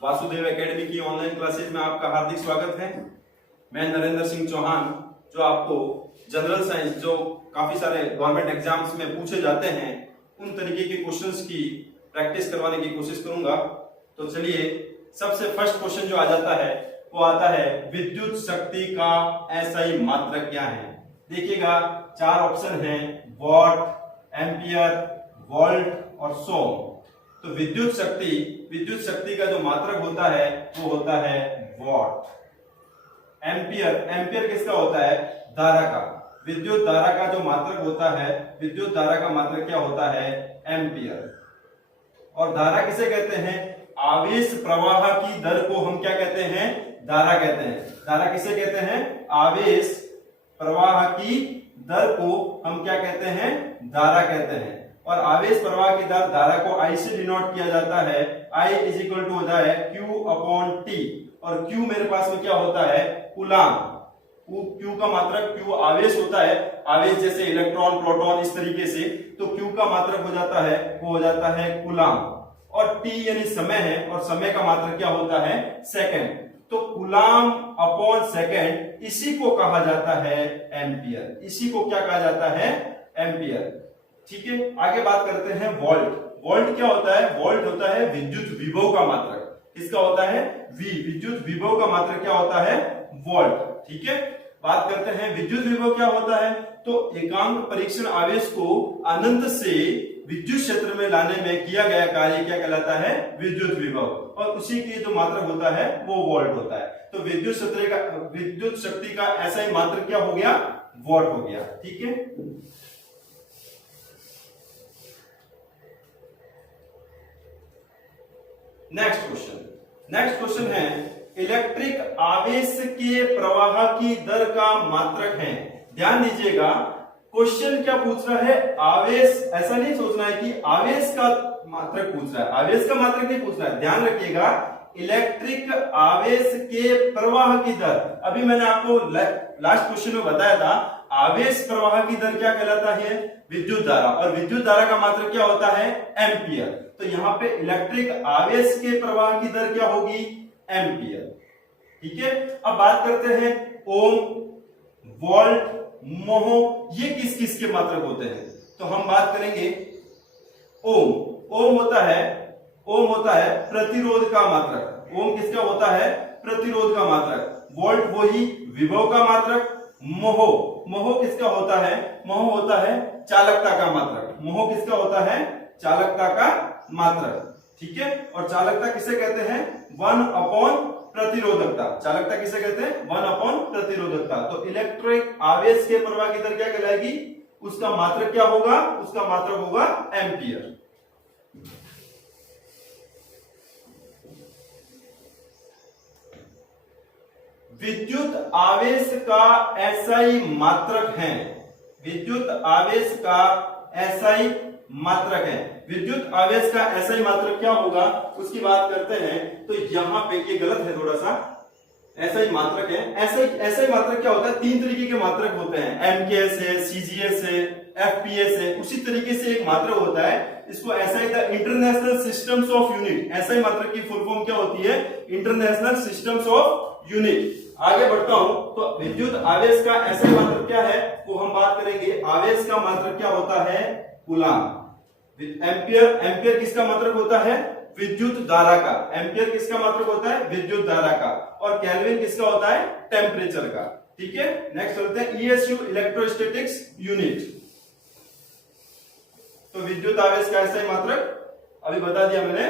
Vasudev academy की online classes में आपका हार्दिक स्वागत है। मैं नरेंद्र सिंह चौहान, जो आपको जनरल साइंस जो काफी सारे गवर्नमेंट एग्जाम्स में पूछे जाते हैं उन तरीके के क्वेश्चंस की प्रैक्टिस करवाने की कोशिश करूंगा। तो चलिए, सबसे फर्स्ट क्वेश्चन जो आ जाता है वो आता है विद्युत शक्ति का एसआई मात्रक क्या है। देखिएगा, चार ऑप्शन हैं, वॉट, एम्पियर, वोल्ट और सोम। तो विद्युत शक्ति का जो मात्रक होता है वो होता है वॉट। एम्पियर किसका होता है? धारा का। विद्युत धारा का जो मात्रक होता है, विद्युत धारा का मात्रक क्या होता है? एम्पियर। और धारा किसे कहते हैं? आवेश प्रवाह की दर को हम क्या कहते हैं? धारा कहते हैं। धारा किसे कहते हैं? आवेश प्रवाह की दर को हम क्या कहते हैं? धारा कहते हैं। और आवेश प्रवाह की दर धारा को I से डिनोट किया जाता है। I इज इक्वल टू होता है Q अपॉन T, और Q मेरे पास में क्या होता है? कूलाम। Q का मात्रक, Q आवेश होता है, आवेश जैसे इलेक्ट्रॉन, प्रोटॉन, इस तरीके से। तो Q का मात्रक हो जाता है, वो हो जाता है कूलाम। और T यानी समय है, और समय का मात्रक क्या होता है? सेकंड। तो कूलाम अपॉन सेकंड, इसी को कहा जाता है एम्पियर। इसी को क्या कहा जाता है? एम्पियर। ठीक है, आगे बात करते हैं वोल्ट। वोल्ट क्या होता है? वोल्ट होता है विद्युत विभव का मात्रक। किसका होता है? विद्युत विभव का मात्रक क्या होता है? वोल्ट। ठीक है, बात करते हैं विद्युत विभव क्या होता है। तो एकांक परीक्षण आवेश को अनंत से विद्युत क्षेत्र में लाने में किया गया कार्य क्या कहलाता है? विद्युत विभव। और उसी की जो मात्रक होता है वो वोल्ट होता है। तो विद्युत शक्ति का ऐसा ही मात्रक क्या हो गया? वोल्ट हो गया। ठीक है, नेक्स्ट क्वेश्चन है इलेक्ट्रिक आवेश के प्रवाह की दर का मात्रक है। ध्यान दीजिएगा, क्वेश्चन क्या पूछ रहा है? आवेश। ऐसा नहीं सोचना है कि आवेश का मात्रक पूछ रहा है, आवेश का मात्रक नहीं पूछ रहा है। ध्यान रखिएगा, इलेक्ट्रिक आवेश के प्रवाह की दर। अभी मैंने आपको लास्ट क्वेश्चन में बताया था, आवेश प्रवाह की दर क्या कहलाता है? विद्युत धारा। और विद्युत धारा का मात्रक क्या होता है? एम्पियर। तो यहाँ पे इलेक्ट्रिक आवेश के प्रवाह की दर क्या होगी? एम्पियर। ठीक है, अब बात करते हैं ओम, वोल्ट, मोह, ये किस किस के मात्रक होते हैं। तो हम बात करेंगे ओम। ओम होता है प्रतिरोध का मात्रक। ओम किसका होता है? प्रतिरोध का मात्रक। वोल्ट वही विभव का मात्रक। मोह किसका होता है? मोह होता है चालकता का मात्रक। मोह किसका होता है? चालकता का मात्रक। ठीक है, और चालकता किसे कहते हैं? 1 अपॉन प्रतिरोधकता। चालकता किसे कहते हैं? 1 अपॉन प्रतिरोधकता। तो इलेक्ट्रिक आवेश के प्रवाह की दर क्या कहलाएगी? उसका मात्रक क्या होगा? उसका मात्रक होगा एम्पियर। विद्युत आवेश का एसआई मात्रक है। विद्युत आवेश का एसआई मात्रक है। विद्युत आवेश का एसआई मात्रक क्या होगा उसकी बात करते हैं। तो यहां पे ये गलत है थोड़ा सा, एसआई मात्रक है। एसआई मात्रक क्या होता है? 3 तरीके के मात्रक होते हैं, एमकेएस है, सीजीएस है, एफपीएस है। उसी तरीके से एक मात्रक होता है, इसको SI the international systems of unit. SI मात्रक की फुल फॉर्म क्या होती है? International systems of unit. आगे बढ़ता हूं, तो विद्युत आवेश का एसआई मात्रक क्या है वो हम बात करेंगे। आवेश का मात्रक क्या होता है? कूलाम। एम्पियर किसका मात्रक होता है? विद्युत धारा का। एम्पियर किसका मात्रक होता है? विद्युत धारा का। और केल्विन किसका होता है? टेम्परेचर का। ठीक है, नेक्स्ट चलते हैं ईएसयू, इलेक्ट्रोस्टैटिक्स यूनिट। तो विद्युत आवेश का एसआई मात्रक अभी बता दिया मैंने,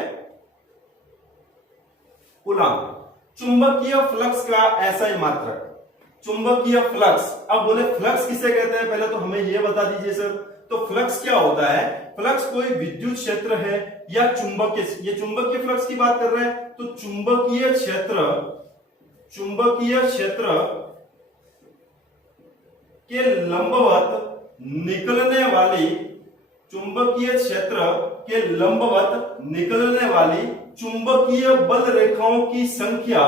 कूलाम। चुंबकीय फ्लक्स का एसआई मात्रक। चुंबकीय फ्लक्स, अब बोले फ्लक्स किसे कहते हैं? पहले तो हमें यह बता दीजिए सर। तो फ्लक्स क्या होता है? फ्लक्स कोई विद्युत क्षेत्र है या चुंबकीय, ये चुंबकीय फ्लक्स की बात कर रहे हैं। तो चुंबकीय क्षेत्र के लंबवत निकलने वाली, चुंबकीय क्षेत्र के लंबवत निकलने वाली चुंबकीय बल रेखाओं की संख्या,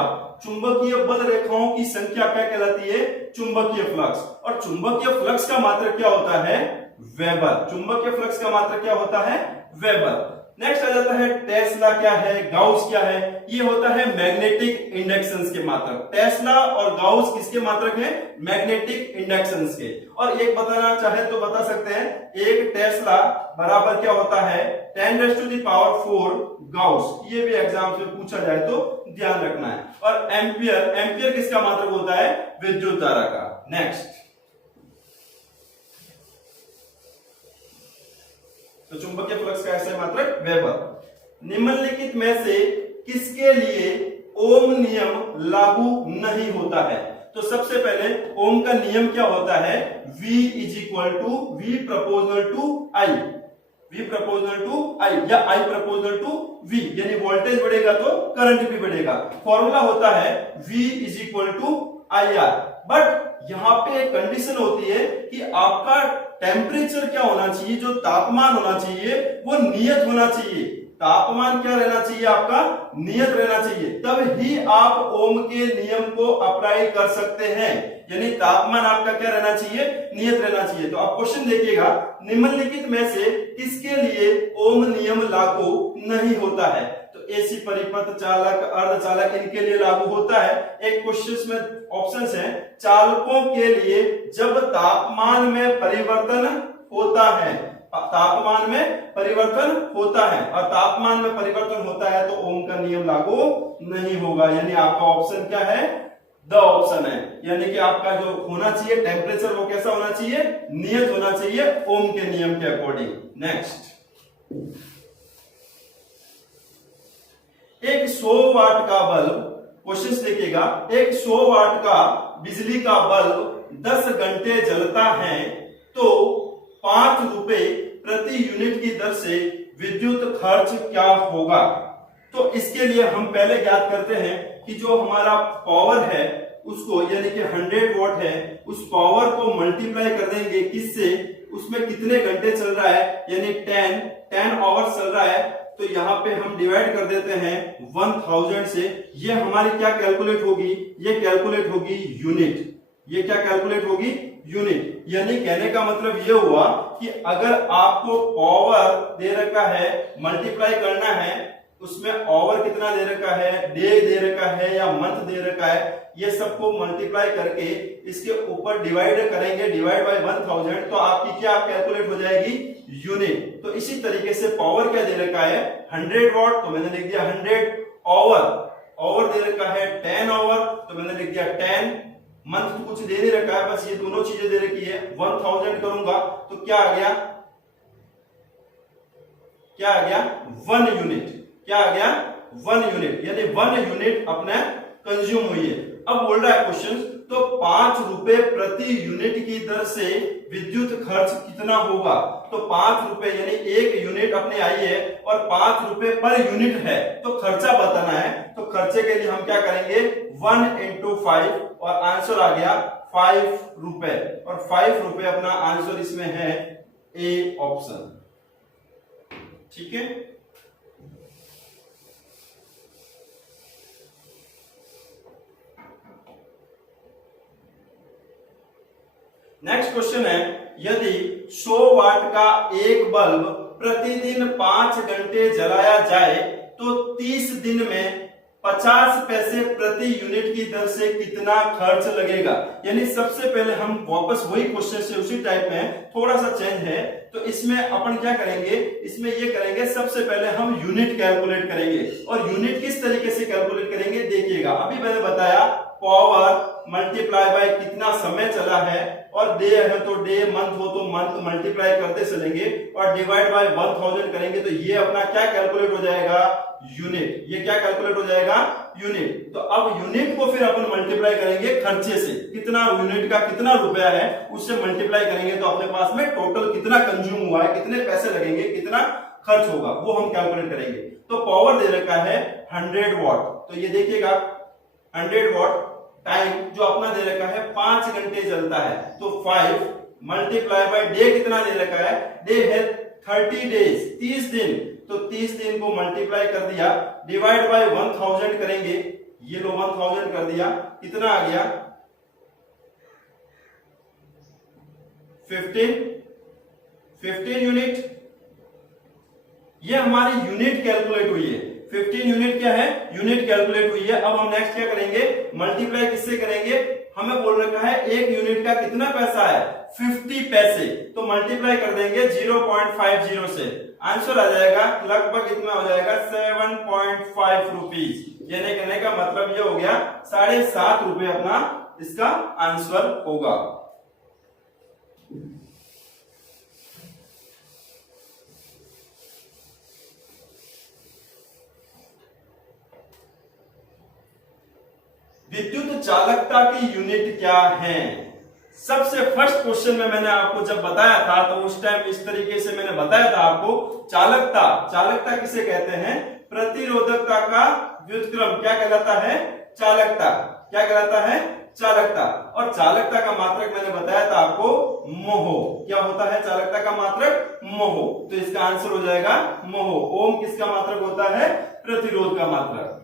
चुंबकीय बल रेखाओं की संख्या क्या कहलाती है? चुंबकीय फ्लक्स। और चुंबकीय फ्लक्स का मात्रक क्या होता है? वेबर। चुंबकीय फ्लक्स का मात्रक क्या होता है? वेबर। नेक्स्ट आ जाता है टेस्ला क्या है, गाउस क्या है। ये होता है मैग्नेटिक इंडक्शंस के मात्रक। टेस्ला और गाउस किसके मात्रक हैं? मैग्नेटिक इंडक्शंस के। और एक बताना चाहे तो बता सकते हैं, एक टेस्ला बराबर क्या होता है? 10⁴ गाउस। ये भी एग्जाम में पूछा जाए तो ध्यान रखना है। और एम्पियर, एम्पियर किसका मात्रक होता है? विद्युत धारा का। नेक्स्ट, तो चुंबकीय फ्लक्स का ऐसा मात्रक वेबर। निम्नलिखित में से किसके लिए ओम नियम लागू नहीं होता है? तो सबसे पहले ओम का नियम क्या होता है? V = V proportional to I, V proportional to I या I प्रोपोर्शनल टू V, यानी वोल्टेज बढ़ेगा तो करंट भी बढ़ेगा। फॉर्मूला होता है V = IR। बट यहां पे एक कंडीशन होती है कि आपका टेम्परेचर क्या होना चाहिए, जो तापमान होना चाहिए वो नियत होना चाहिए। तापमान क्या रहना चाहिए? आपका नियत रहना चाहिए, तब ही आप ओम के नियम को अप्लाई कर सकते हैं। यानी तापमान आपका क्या रहना चाहिए? नियत रहना चाहिए। तो आप क्वेश्चन देखिएगा, निम्नलिखित में से किसके लिए ओम नियम लागू नहीं होता है? तो एसी, परिपथ, चालक, अर्धचालक, इनके लिए लागू होता है। एक क्वेश्चन में ऑप्शंस हैं, चालकों के लिए जब तापमान में परिवर्तन होता है, तापमान में परिवर्तन होता है, और तापमान में परिवर्तन होता है तो ओम का नियम लागू नहीं होगा। यानी आपका ऑप्शन क्या है? द ऑप्शन है। यानी कि आपका जो होना चाहिए टेम्परेचर वो कैसा होना चाहिए? नियत होना चाहिए ओम के नियम के अकॉर्डिंग। नेक्स्ट, एक 100 वाट का बल्ब, क्वेश्चन देखिएगा, एक 100 वाट का बिजली का बल्ब 10 घंटे जलता है तो 5 रुपए प्रति यूनिट की दर से विद्युत खर्च क्या होगा? तो इसके लिए हम पहले ज्ञात करते हैं कि जो हमारा पावर है उसको, यानी कि 100 वॉट है, उस पावर को मल्टीप्लाई कर देंगे किससे? उसमें कितने घंटे चल रहा है, यानी 10 आवर्स चल रहा है, तो यहाँ पे हम डिवाइड कर देते हैं 1000 से। ये हमारी क्या कैलकुलेट होगी? ये कैलकुलेट होगी यूनिट। ये क्या कैलकुलेट होगी? यूनिट। यानी कहने का मतलब ये हुआ कि अगर आपको पावर दे रखा है, मल्टीप्लाई करना है, उसमें आवर कितना दे रखा है, डे दे रखा है या मंथ दे रखा है, ये सबको मल्टीप्लाई करके इसके ऊपर डिवाइड करेंगे, डिवाइड बाय 1000, तो आपकी क्या कैलकुलेट हो जाएगी? यूनिट। तो इसी तरीके से पावर क्या दे रखा है? 100 वॉट, तो मैंने लिख दिया 100। आवर दे रखा है 10 आवर, तो मैंने लिख दिया 10। मंथ तो कुछ दे नहीं रखा है, बस ये दोनों चीजें दे रखी है। 1000 करूंगा तो क्या आ गया? क्या आ गया? 1 यूनिट। क्या आ गया? 1 यूनिट, यानी 1 यूनिट अपने कंज्यूम हुई है। अब बोल रहा है क्वेश्चन, तो 5 रुपए प्रति यूनिट की दर से विद्युत खर्च कितना होगा? तो 5 रुपए यानी 1 यूनिट अपने आई है और 5 रुपए पर यूनिट है, तो खर्चा बताना है। तो खर्चे के लिए हम क्या करेंगे? 1 × 5, और आंसर आ गया 5 रुपए, और 5 रुपए अपना आंसर इसमें है ए ऑप्शन। ठीक है, नेक्स्ट क्वेश्चन है, यदि 100 वाट का एक बल्ब प्रतिदिन 5 घंटे जलाया जाए तो 30 दिन में 50 पैसे प्रति यूनिट की दर से कितना खर्च लगेगा? यानी सबसे पहले हम वापस वही क्वेश्चन से उसी टाइप में, थोड़ा सा चेंज है, तो इसमें अपन क्या करेंगे? इसमें ये करेंगे, सबसे पहले हम यूनिट कैलकुलेट करेंगे। और यूनिट किस तरीके से कैलकुलेट करेंगे देखिएगा। अभी मैंने बताया पावर मल्टीप्लाई बाय कितना समय चला है, और डे है तो डे, मंथ हो तो मंथ, मल्टीप्लाई करते चलेंगे और डिवाइड बाय 1000 करेंगे, तो ये अपना क्या कैलकुलेट हो जाएगा? यूनिट। ये क्या कैलकुलेट हो जाएगा? यूनिट। तो अब यूनिट को फिर अपन मल्टीप्लाई करेंगे खर्चे से, कितना यूनिट का कितना रुपया है उससे मल्टीप्लाई करेंगे, तो अपने पास में टोटल कितना कंज्यूम हुआ है, कितने पैसे लगेंगे, कितना खर्च होगा, वो हम कैलकुलेट करेंगे। तो पावर दे रखा है 100 वॉट, तो ये देखिएगा 100 वॉट टाइम जो अपना दे रखा है 5 घंटे चलता है, तो 5 मल्टीप्लाई बाय डे कितना दे रखा है? डे है 30 डेज, 30 दिन, तो 30 दिन को मल्टीप्लाई कर दिया, डिवाइड बाय 1000 करेंगे, ये लो 1000 कर दिया, कितना आ गया? 15 यूनिट। ये हमारी यूनिट कैलकुलेट हुई है, 15 यूनिट क्या है, यूनिट कैलकुलेट हुई है। अब हम नेक्स्ट क्या करेंगे, मल्टीप्लाई किससे करेंगे, हमें बोल रखा है एक यूनिट का कितना पैसा है, 50 पैसे, तो मल्टीप्लाई कर देंगे 0.50 से, आंसर आ जाएगा लगभग कितना हो जाएगा 7.5 रुपीज। यानी कहने का मतलब ये हो गया 7.5 रुपए अपना इसका आंसर होगा। विद्युत चालकता की यूनिट क्या है। सबसे फर्स्ट क्वेश्चन में मैंने आपको जब बताया था तो उस टाइम इस तरीके से मैंने बताया था आपको, चालकता, चालकता किसे कहते हैं, प्रतिरोधकता का व्युत्क्रम क्या कहलाता है, चालकता, क्या कहलाता है, चालकता। और चालकता का मात्रक मैंने बताया था आपको मोह, क्या होता है चालकता का मात्रक, मोह, तो इसका आंसर हो जाएगा मोह। ओम किसका मात्रक होता है, प्रतिरोध का मात्रक।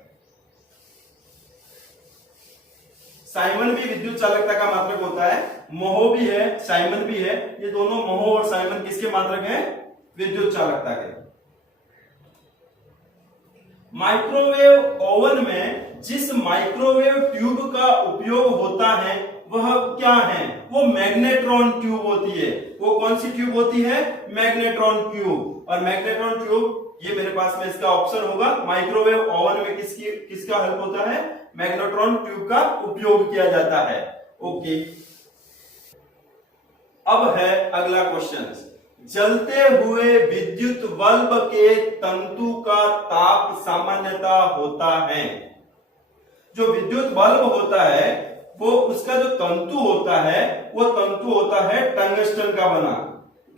साइमन भी विद्युत चालकता का मात्रक होता है, मोह भी है, साइमन भी है, ये दोनों मोह और साइमन किसके मात्रक हैं, विद्युत चालकता के। माइक्रोवेव ओवन में जिस माइक्रोवेव ट्यूब का उपयोग होता है वह क्या है, वो मैग्नेट्रॉन ट्यूब होती है। वो कौन सी ट्यूब होती है, मैग्नेट्रॉन ट्यूब। और मैग्नेट्रॉन ट्यूब ये मेरे पास में इसका ऑप्शन होगा, माइक्रोवेव ओवन में किसका हेल्प होता है, मैग्नेट्रॉन ट्यूब का उपयोग किया जाता है। ओके, अब है अगला क्वेश्चन, जलते हुए विद्युत बल्ब के तंतु का ताप सामान्यतः होता है। जो विद्युत बल्ब होता है वो उसका जो तंतु होता है वो तंतु होता है टंगस्टन का बना,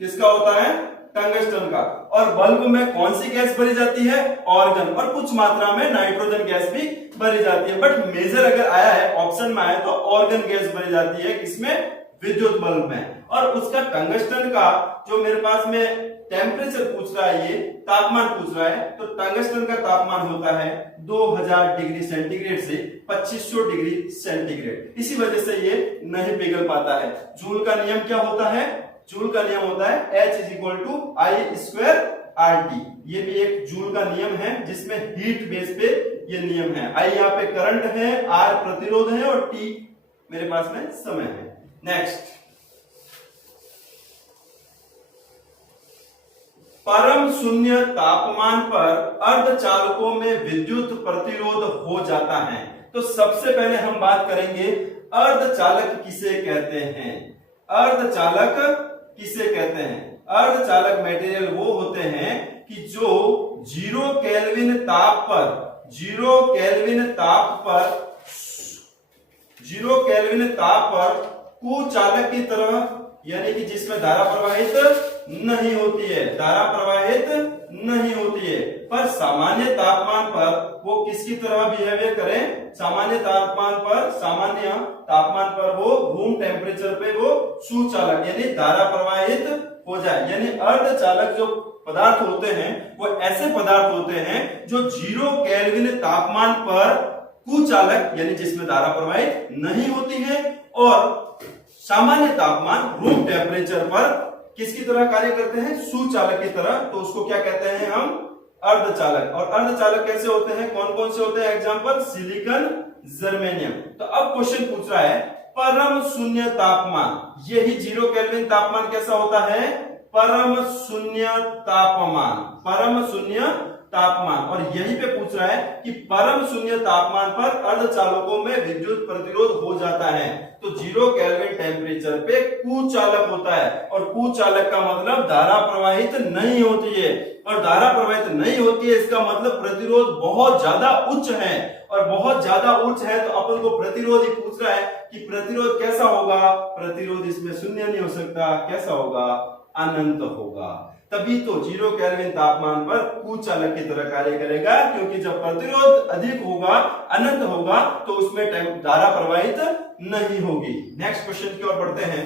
किसका होता है, टंगस्टन का। और बल्ब में कौन सी गैस भरी जाती है, ऑर्गन, और कुछ मात्रा में नाइट्रोजन गैस भी भरी जाती है। बट मेजर अगर आया है, ऑप्शन में आया तो ऑर्गन गैस भरी जाती है, किसमें, विद्युत बल्ब में। और उसका टंगस्टन का जो मेरे पास में टेम्परेचर पूछ रहा है, ये तापमान पूछ रहा है, तो टंगस्टन का तापमान होता है 2000 डिग्री सेंटीग्रेड से 2500 डिग्री सेंटीग्रेड। इसी वजह से ये नहीं पिघल पाता है। जूल का नियम क्या होता है, जूल का नियम होता है H = I² RT। ये भी एक जूल का नियम है जिसमें हीट बेस पे ये नियम है। I यहाँ पे करंट है, R प्रतिरोध है और T मेरे पास में समय है। नेक्स्ट, परम शून्य तापमान पर अर्धचालकों में विद्युत प्रतिरोध हो जाता है। तो सबसे पहले हम बात करेंगे अर्धचालक किसे कहते हैं। अर्धचालक किसे कहते हैं, अर्धचालक मटेरियल वो होते हैं कि जो 0 केल्विन ताप पर, 0 केल्विन ताप पर कुचालक की तरह, यानी कि जिसमें धारा प्रवाहित नहीं होती है, धारा प्रवाहित नहीं होती है, पर सामान्य तापमान पर वो किसकी तरह बिहेवियर करें, सामान्य तापमान पर वो रूम टेम्परेचर पे वो सुचालक यानी धारा प्रवाहित हो जाए। यानी अर्धचालक जो पदार्थ होते हैं वो ऐसे पदार्थ होते हैं जो 0 केल्विन तापमान पर कुचालक यानी जिसमें धारा प्रवाहित नहीं होती है और सामान्य तापमान रूम टेम्परेचर पर किसकी तरह कार्य करते हैं, सुचालक की तरह। तो उसको क्या कहते हैं हम, अर्धचालक। और अर्धचालक कैसे होते हैं, कौन कौन से होते हैं, एग्जांपल सिलिकॉन, जर्मेनियम। तो अब क्वेश्चन पूछ रहा है परम शून्य तापमान, यही 0 केल्विन तापमान कैसा होता है, परम शून्य तापमान, परम शून्य तापमान। और यहीं पे पूछ रहा है कि परम शून्य तापमान पर अर्धचालकों में विद्युत प्रतिरोध हो जाता है। तो 0 केल्विन टेम्परेचर पे कुचालक होता है और कुचालक का मतलब धारा प्रवाहित नहीं होती है। और धारा प्रवाहित नहीं होती है इसका मतलब प्रतिरोध बहुत ज्यादा उच्च है। और बहुत ज्यादा उच्च है तो अपन को प्रतिरोध ही पूछ रहा है कि प्रतिरोध कैसा होगा, प्रतिरोध इसमें शून्य नहीं हो सकता, कैसा होगा, अनंत होगा। तभी तो 0 केल्विन तापमान पर कुचालक की तरह कार्य करेगा, क्योंकि जब प्रतिरोध अधिक होगा, अनंत होगा, तो उसमें धारा प्रवाहित नहीं होगी। नेक्स्ट क्वेश्चन की ओर बढ़ते हैं।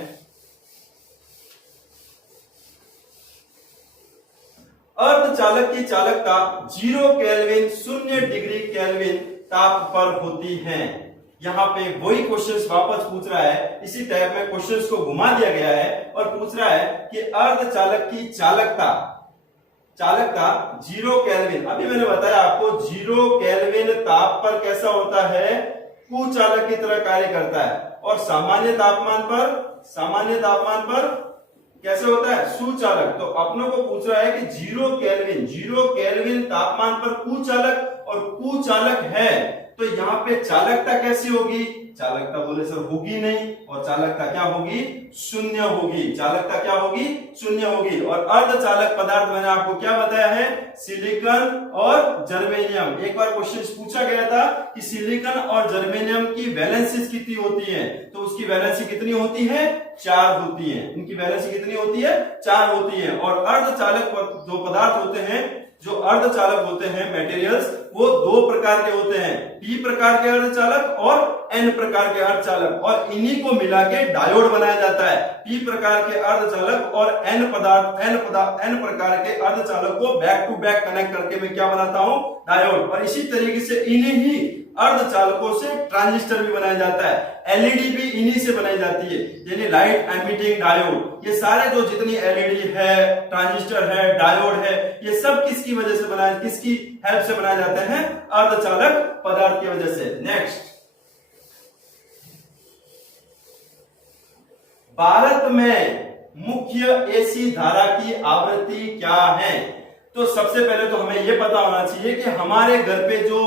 अर्धचालक की चालकता 0 केल्विन 0 डिग्री केल्विन ताप पर होती है। यहाँ पे वही क्वेश्चंस वापस पूछ रहा है, इसी टाइप में क्वेश्चंस को घुमा दिया गया है और पूछ रहा है कि अर्धचालक की चालकता चालकता 0 केल्विन, अभी मैंने बताया आपको 0 केल्विन ताप पर कैसा होता है, कुचालक की तरह कार्य करता है। और सामान्य तापमान पर कैसे होता है, सुचालक। तो अपनों को पूछ रहा है कि 0 केल्विन तापमान पर कुचालक, और कुचालक है तो यहाँ पे चालकता कैसी होगी, चालकता बोले सर होगी नहीं, और चालकता क्या होगी, शून्य होगी। चालकता क्या होगी, शून्य होगी। और अर्धचालक पदार्थ मैंने आपको क्या बताया है, सिलिकॉन और जर्मेनियम। एक बार क्वेश्चन पूछा गया था कि सिलिकॉन और जर्मेनियम की वैलेंसी कितनी होती है, तो उसकी वैलेंसी कितनी होती है, 4 होती है। इनकी वैलेंसी कितनी होती है, 4 होती है। और अर्धचालक जो पदार्थ होते हैं, जो अर्धचालक होते हैं मटेरियल्स, वो 2 प्रकार के होते हैं, p प्रकार के अर्धचालक और n प्रकार के अर्धचालक, और इन्हीं को मिला के डायोड बनाया जाता है। p प्रकार के अर्धचालक और n प्रकार के अर्धचालक को बैक टू बैक कनेक्ट करके मैं क्या बनाता हूं, डायोड। और इसी तरीके से इन्हीं ही अर्धचालकों से ट्रांजिस्टर भी बनाया जाता है, एलईडी भी इन्हीं से बनाई जाती है, यानी लाइट एमिटिंग डायोड। ये सारे जो जितनी एलईडी है, ट्रांजिस्टर है, डायोड है, ये सब किसकी वजह से बनाए, किसकी हेल्प से बनाए जाते हैं, अर्धचालक पदार्थ की वजह से। नेक्स्ट, भारत में मुख्य एसी धारा की आवृत्ति क्या है। तो सबसे पहले तो हमें यह पता होना चाहिए कि हमारे घर पे जो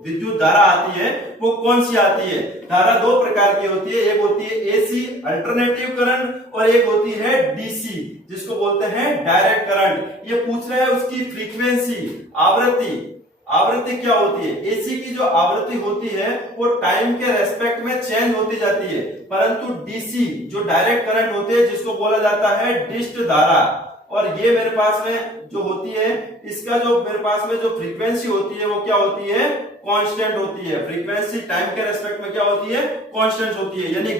विद्युत धारा आती है वो कौन सी आती है। धारा 2 प्रकार की होती है, एक होती है एसी अल्टरनेटिव करंट, और एक होती है डीसी जिसको बोलते हैं डायरेक्ट करंट। ये पूछ रहा है उसकी फ्रीक्वेंसी, आवृत्ति क्या होती है। एसी की जो आवृत्ति होती है वो टाइम के रेस्पेक्ट में चेंज होती जाती है, परंतु डीसी जो डायरेक्ट करंट होते हैं जिसको बोला जाता है डिस्ट धारा, और ये मेरे पास में जो होती है, इसका जो मेरे पास में जो फ्रीक्वेंसी होती है वो क्या होती है, कांस्टेंट होती है। फ्रीक्वेंसी टाइम के रेस्पेक्ट में क्या होती है, कांस्टेंट होती है। यानी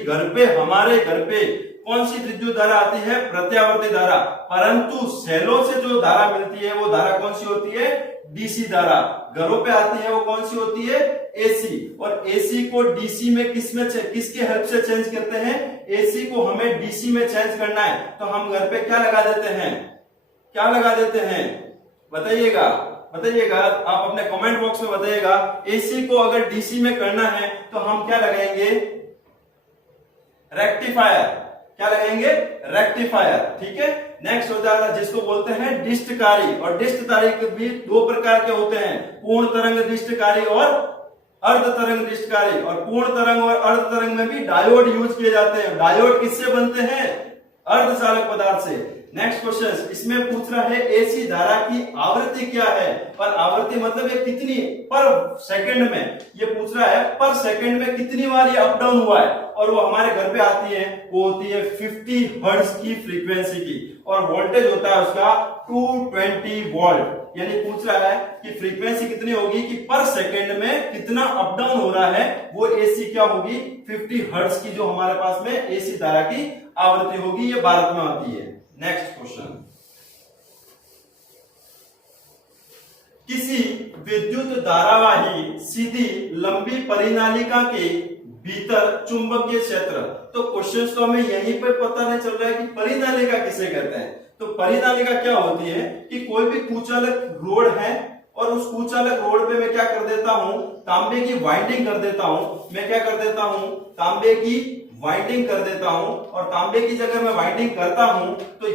हमारे घर पे कौन सी विद्युत धारा आती है, प्रत्यावर्ती धारा, परंतु सेलों से जो धारा मिलती है वो धारा कौन सी होती है, डीसी धारा। घरों पे आती है वो कौन सी होती है, एसी। और एसी को डीसी में किसके हेल्प से चेंज करते हैं, एसी को हमें डीसी में चेंज करना है तो हम घर पे क्या लगा देते हैं, बताइएगा आप अपने कमेंट बॉक्स में बताइएगा। एसी को अगर डीसी में करना है तो हम क्या लगाएंगे, रेक्टिफायर। ठीक है। नेक्स्ट हो जाएगा जिसको बोलते हैं डिस्टकारी, और डिस्टकारी भी 2 प्रकार के होते हैं, पूर्ण तरंग डिस्टकारी और अर्ध तरंग डिस्टकारी। और पूर्ण तरंग और अर्ध तरंग में भी डायोड यूज किए जाते हैं। डायोड किससे बनते हैं, अर्धचालक पदार्थ से। नेक्स्ट क्वेश्चन इसमें पूछ रहा है एसी धारा की आवृत्ति क्या है, पर आवृत्ति मतलब ये कितनी पर सेकंड में, ये पूछ रहा है पर सेकंड में कितनी बार ये अप डाउन हुआ है, और वो हमारे घर पे आती है, वो होती है 50 हर्ट्ज की फ्रीक्वेंसी की, और वोल्टेज होता है उसका 220 वोल्ट। यानी पूछ रहा है कि फ्रीक्वेंसी कितनी होगी, कि पर सेकंड में कितना अप डाउन हो रहा है, वो एसी क्या होगी, 50 हर्ट्ज की जो हमारे पास में एसी धारा की आवृत्ति होगी, ये भारत में आती है। नेक्स्ट क्वेश्चन, किसी विद्युत धारावाही सीधी लंबी परिनालिका के भीतर चुंबकीय क्षेत्र। तो क्वेश्चन तो हमें यहीं पे पता नहीं चल रहा है कि परिनालिका किसे कहते हैं। तो परिनालिका क्या होती है कि कोई भी कुचालक रोड है, और उस कुचालक रोड पे मैं क्या कर देता हूं, तांबे की वाइंडिंग कर देता हूं। मैं क्या कर देता हूं, तांबे की वाइंडिंग कर देता हूं, और तांबे की जगह मैं वाइंडिंग करता हूं तो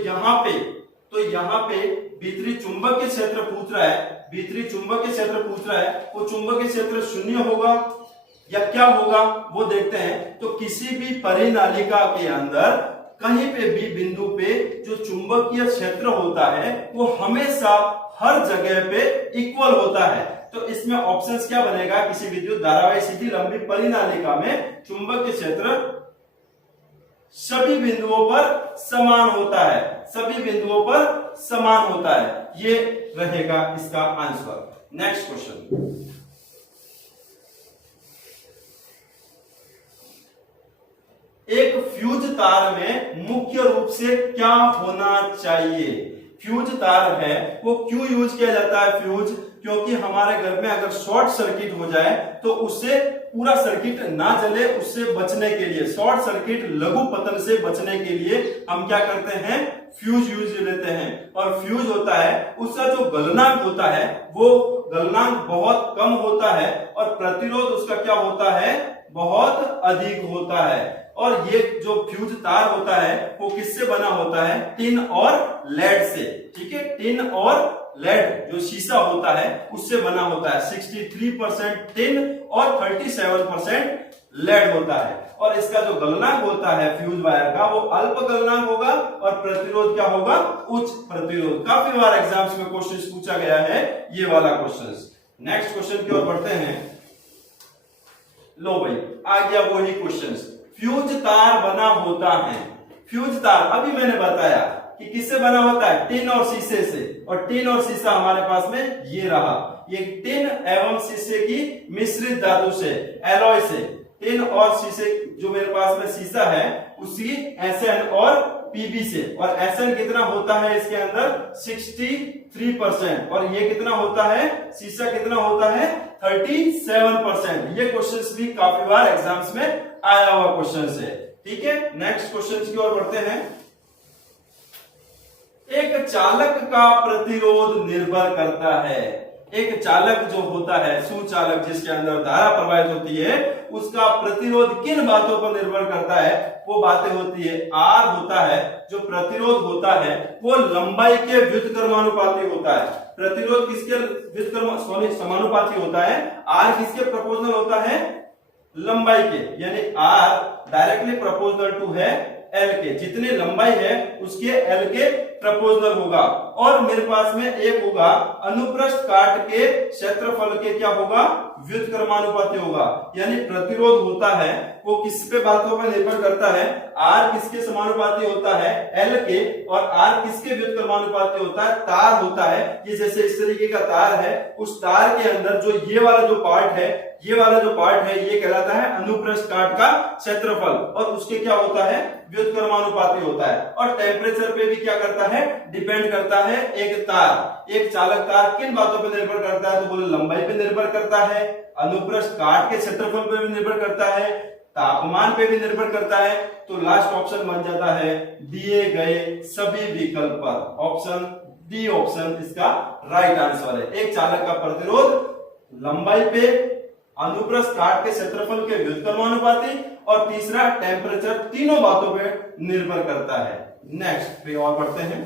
यहाँ पे भीतरी चुंबकीय क्षेत्र पूछ रहा है, वो चुंबकीय क्षेत्र 0 होगा या क्या होगा वो देखते हैं। तो किसी भी परिनालिका के अंदर कहीं पे भी बिंदु पे जो चुंबकीय क्षेत्र होता है वो हमेशा हर जगह पे इक्वल होता है। तो इसमें ऑप्शंस क्या बनेगा, किसी विद्युत धारावाही सीधी लंबी परिनालिका में चुंबकीय क्षेत्र सभी बिंदुओं पर समान होता है, ये रहेगा इसका आंसर। नेक्स्ट क्वेश्चन, एक फ्यूज तार में मुख्य रूप से क्या होना चाहिए। फ्यूज तार है वो क्यों यूज किया जाता है, फ्यूज क्योंकि हमारे घर में अगर शॉर्ट सर्किट हो जाए तो उससे पूरा सर्किट ना जले, उससे बचने के लिए, शॉर्ट सर्किट लघु पतन से बचने के लिए हम क्या करते हैं, फ्यूज यूज लेते हैं। और फ्यूज होता है, उसका जो गलनांक होता है वो गलनांक बहुत कम होता है और प्रतिरोध उसका क्या होता है, बहुत अधिक होता है। और ये जो फ्यूज तार होता है वो किससे बना होता है, टिन और लेड से। ठीक है, टिन और लेड जो शीशा होता है उससे बना होता है। 63% टिन और 37% लेड होता है। और इसका जो गलनांक होता है फ्यूज वायर का वो अल्प गलनांक होगा और प्रतिरोध क्या होगा, उच्च प्रतिरोध। काफी बार एग्जाम्स में क्वेश्चन पूछा गया है ये वाला क्वेश्चन। नेक्स्ट क्वेश्चन की ओर बढ़ते हैं। लो भाई, आ गया वही क्वेश्चन। फ्यूज तार बना होता है, फ्यूज तार अभी मैंने बताया कि किससे बना होता है, टिन और शीशे से। और टिन और शीशा हमारे पास में ये रहा, ये टिन एवं शीशे की मिश्रित धातु से, एलॉय से। टिन और शीशे जो मेरे पास में शीशा है उसी एसएन और पीबी से। और एसएन कितना होता है इसके अंदर, 63%। और ये कितना होता है, शीशा कितना होता है, 37%। ये क्वेश्चंस भी काफी बार एग्जाम्स में आया हुआ क्वेश्चन है। ठीक है, नेक्स्ट क्वेश्चन की ओर बढ़ते हैं। एक चालक का प्रतिरोध निर्भर करता है, एक चालक जो होता है, सुचालक जिसके अंदर धारा प्रवाहित होती है, उसका प्रतिरोध किन बातों पर निर्भर करता है, वो बातें होती है। आर होता है जो प्रतिरोध होता है वो लंबाई के व्युत्क्रमानुपाती होता है। प्रतिरोध किसके समानुपाती होता है, आर किसके प्रोपोर्शनल होता है, लंबाई के, यानी आर डायरेक्टली प्रोपोर्शनल टू है एल के, जितनी लंबाई है उसके एल के प्रोपोर्शनल होगा। और मेरे पास में एक होगा अनुप्रस्थ काट के क्षेत्रफल के क्या होगा, व्युत्क्रमानुपाती होगा। यानी प्रतिरोध होता है वो किस पे बातों पर निर्भर करता है, आर किसके समानुपाती होता है, एल के, और आर किसके व्युत्क्रमानुपाती होता है, तार होता है। ये जैसे इस तरीके का तार है, उस तार के अंदर जो ये वाला जो पार्ट है, ये वाला जो पार्ट है ये कहलाता है अनुप्रस्थ काट का क्षेत्रफल, और उसके क्या होता है, व्युत्क्रमानुपाती होता है। और टेम्परेचर पे भी क्या करता है, डिपेंड करता है। एक तार, एक चालक तार किन बातों पे निर्भर करता है, तो बोले लंबाई पे निर्भर करता है, अनुप्रस्थ काट के क्षेत्रफल पे भी निर्भर करता है, तापमान पे भी निर्भर करता है। तो लास्ट ऑप्शन बन जाता है दिए गए सभी विकल्प पर, ऑप्शन डी ऑप्शन इसका राइट आंसर है। एक चालक का प्रतिरोध लंबाई पे, अनुप्रस्थ काट के क्षेत्रफल के व्युत्क्रमानुपाती, और तीसरा टेम्परेचर, तीनों बातों पे निर्भर करता है। नेक्स्ट पे और बढ़ते हैं।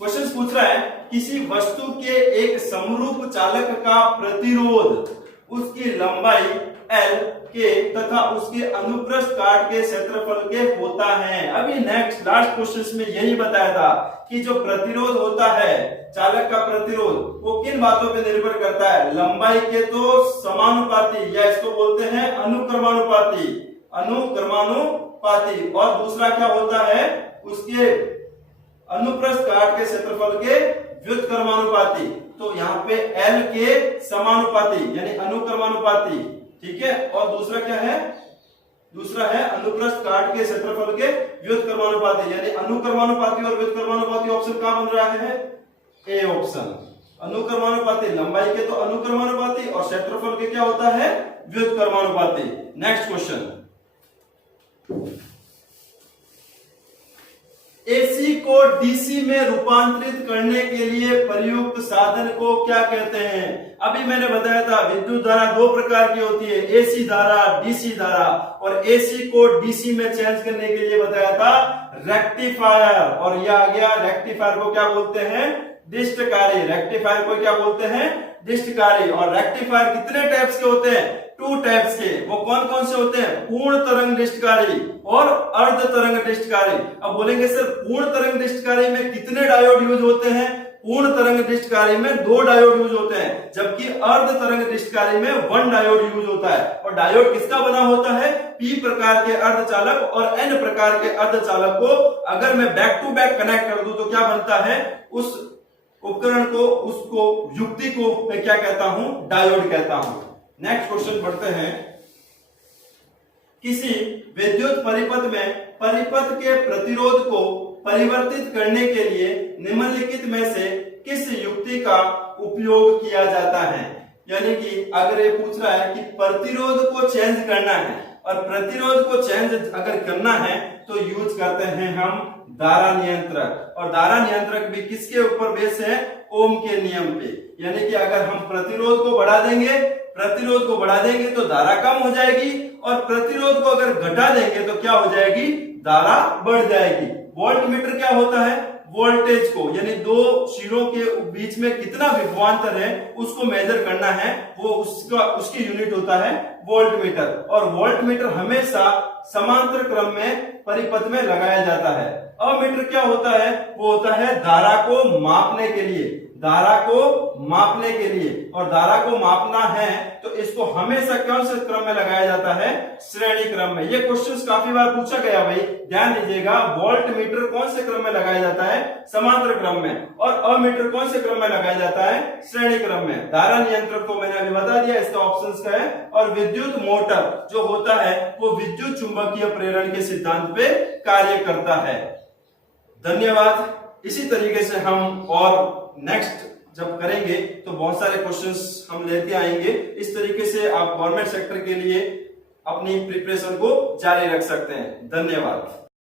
क्वेश्चन पूछ रहा है किसी वस्तु के एक समरूप चालक का प्रतिरोध उसकी लंबाई एल के तथा उसके अनुप्रस्थ काट के क्षेत्रफल के होता है। अभी नेक्स्ट लास्ट क्वेश्चन में यही बताया था कि जो प्रतिरोध होता है, चालक का प्रतिरोध, वो किन बातों पे निर्भर करता है, लंबाई के तो समानुपाती, या इसको बोलते हैं अनुक्रमानुपाती, अनुक्रमानुपाती, और दूसरा क्या होता है, उसके अनुप्रस्थ काट के क्षेत्रफल के व्युत्क्रमानुपाती। तो यहाँ पे एल के समानुपाती यानी अनुक्रमानुपाती, ठीक है। और दूसरा क्या है, दूसरा है अनुप्रस्थ काट के क्षेत्रफल के व्युत्क्रमानुपाती, यानी अनुक्रमानुपाती और व्युत्क्रमानुपाती। ऑप्शन कहां बन रहा है, ए ऑप्शन। अनुक्रमानुपाती लंबाई के तो अनुक्रमानुपाती, और क्षेत्रफल के क्या होता है, व्युत्क्रमानुपाती। नेक्स्ट क्वेश्चन, एसी को डीसी में रूपांतरित करने के लिए प्रयुक्त साधन को क्या कहते हैं। अभी मैंने बताया था विद्युत धारा दो प्रकार की होती है, एसी धारा, डीसी धारा। और एसी को डीसी में चेंज करने के लिए बताया था रेक्टिफायर, और यह आ गया रेक्टिफायर को क्या बोलते हैं, डिस्टकारी। रेक्टिफायर को क्या बोलते हैं, डिस्टकारी। और रेक्टिफायर कितने टाइप्स के होते हैं, 2 टाइप्स के। वो कौन कौन से होते हैं, पूर्ण तरंग डिस्टकारी और अर्ध तरंग डिस्टकारी। अब बोलेंगे सर पूर्ण तरंग डिस्टकारी में कितने डायोड यूज होते हैं, पूर्ण तरंग डिस्टकारी में 2 डायोड यूज होते हैं, जबकि अर्ध तरंग डिस्टकारी में 1 डायोड यूज होता है। और डायोड किसका बना होता है, पी प्रकार के अर्धचालक और एन प्रकार के अर्धचालक को अगर मैं बैक टू बैक कनेक्ट कर दूं तो क्या बनता है, उस उपकरण को, उसको युक्ति को मैं क्या कहता हूं, डायोड कहता हूं। नेक्स्ट क्वेश्चन बढ़ते हैं। किसी विद्युत परिपथ में परिपथ के प्रतिरोध को परिवर्तित करने के लिए निम्नलिखित में से किस युक्ति का उपयोग किया जाता है। यानी कि अगर ये पूछ रहा है कि प्रतिरोध को चेंज करना है और प्रतिरोध को चेंज अगर करना है तो यूज करते हैं हम धारा नियंत्रक। और धारा नियंत्रक भी किसके ऊपर बेस है, ओम के नियम पे। यानी कि अगर हम प्रतिरोध को बढ़ा देंगे तो धारा कम हो जाएगी और प्रतिरोध को अगर घटा देंगे तो क्या हो जाएगी, धारा बढ़ जाएगी। वोल्ट मीटर क्या होता है, वोल्टेज को यानी दो सिरों के बीच में कितना विभवांतर है उसको मेजर करना है, वो उसकी यूनिट होता है वोल्ट मीटर। और वोल्ट मीटर हमेशा समांतर क्रम में परिपथ में लगाया जाता है। अमीटर क्या होता है, वो होता है धारा को मापने के लिए, और धारा को मापना है तो इसको हमेशा कौन से क्रम में लगाया जाता है, श्रेणी क्रम में। ये क्वेश्चंस काफी बार पूछा गया भाई, ध्यान दीजिएगा। वोल्ट मीटर कौन से क्रम में लगाया जाता है, समांतर क्रम में, और अमीटर कौन से क्रम में लगाया जाता है, श्रेणी क्रम में। धारा नियंत्रक को मैंने अभी बता दिया, इसका ऑप्शंस का है। और विद्युत मोटर जो होता है वो विद्युत चुंबकीय प्रेरण के सिद्धांत पे कार्य करता है। धन्यवाद। इसी तरीके से हम और नेक्स्ट जब करेंगे तो बहुत सारे क्वेश्चंस हम लेते आएंगे। इस तरीके से आप गवर्नमेंट सेक्टर के लिए अपनी प्रिपरेशन को जारी रख सकते हैं। धन्यवाद।